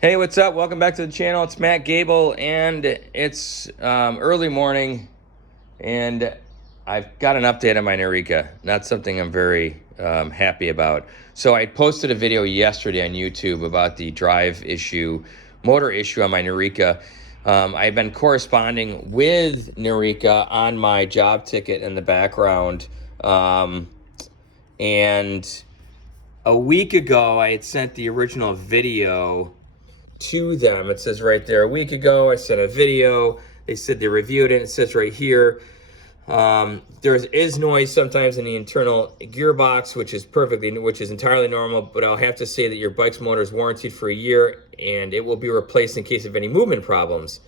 Hey, what's up? Welcome back to the channel. It's Matt Gable, and it's early morning, and I've got an update on my Nireeka. Not something I'm very happy about. So I posted a video yesterday on YouTube about the drive issue, motor issue on my Nireeka. I've been corresponding with Nireeka on my job ticket in the background, and a week ago I had sent the original video to them. It says right there, a week ago I sent a video. They said they reviewed it. It says right here, there is noise sometimes in the internal gearbox, which is entirely normal, but I'll have to say that your bike's motor is warranted for a year and it will be replaced in case of any movement problems.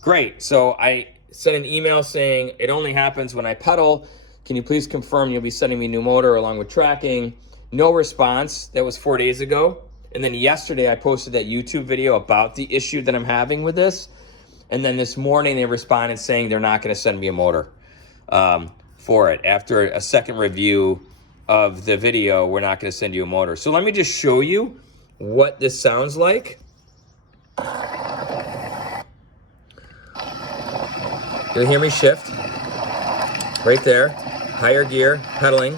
Great. So I sent an email saying it only happens when I pedal. Can you please confirm you'll be sending me a new motor along with tracking? No response. That was 4 days ago. And then yesterday I posted that YouTube video about the issue that I'm having with this. And then this morning they responded saying they're not going to send me a motor for it. After a second review of the video, we're not going to send you a motor. So let me just show you what this sounds like. You'll hear me shift right there, higher gear, pedaling.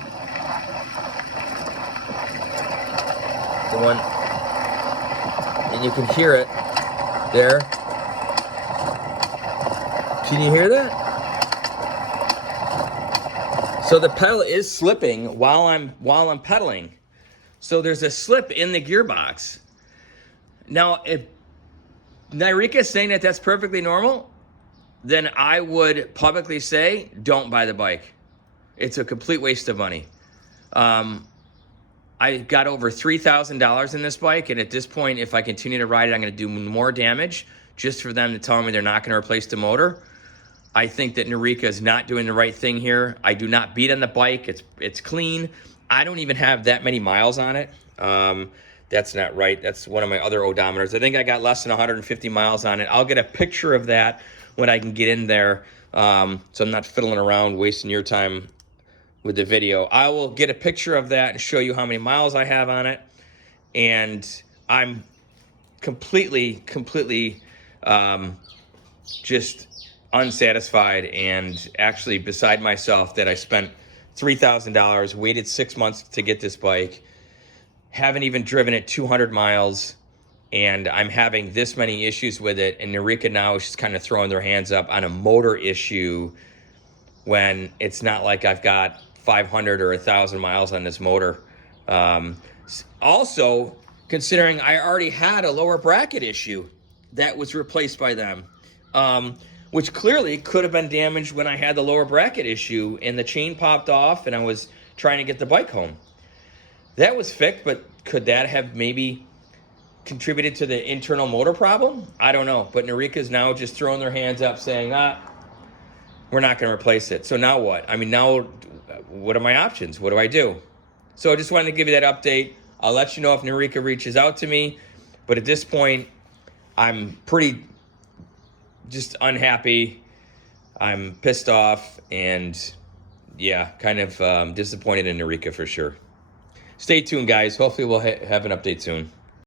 The one, and you can hear it there. Can you hear that? So the pedal is slipping while I'm pedaling. So there's a slip in the gearbox. Now, if Nireeka is saying that that's perfectly normal, then I would publicly say, don't buy the bike. It's a complete waste of money. I got over $3,000 in this bike, and at this point, if I continue to ride it, I'm gonna do more damage just for them to tell me they're not gonna replace the motor. I think that Nireeka is not doing the right thing here. I do not beat on the bike, it's clean. I don't even have that many miles on it. That's not right, that's one of my other odometers. I think I got less than 150 miles on it. I'll get a picture of that when I can get in there, so I'm not fiddling around, wasting your time with the video. I will get a picture of that and show you how many miles I have on it. And I'm completely just unsatisfied and actually beside myself that I spent $3,000, waited 6 months to get this bike, haven't even driven it 200 miles, and I'm having this many issues with it. And Nireeka now is just kind of throwing their hands up on a motor issue when it's not like I've got 500 or 1,000 miles on this motor. Also, considering I already had a lower bracket issue that was replaced by them, which clearly could have been damaged when I had the lower bracket issue and the chain popped off and I was trying to get the bike home. That was fixed, but could that have maybe contributed to the internal motor problem? I don't know, but Nireeka is now just throwing their hands up saying, we're not going to replace it. So now what? I mean, now what are my options? What do I do? So I just wanted to give you that update. I'll let you know if Nireeka reaches out to me. But at this point, I'm pretty just unhappy. I'm pissed off and yeah, kind of disappointed in Nireeka for sure. Stay tuned, guys. Hopefully we'll have an update soon.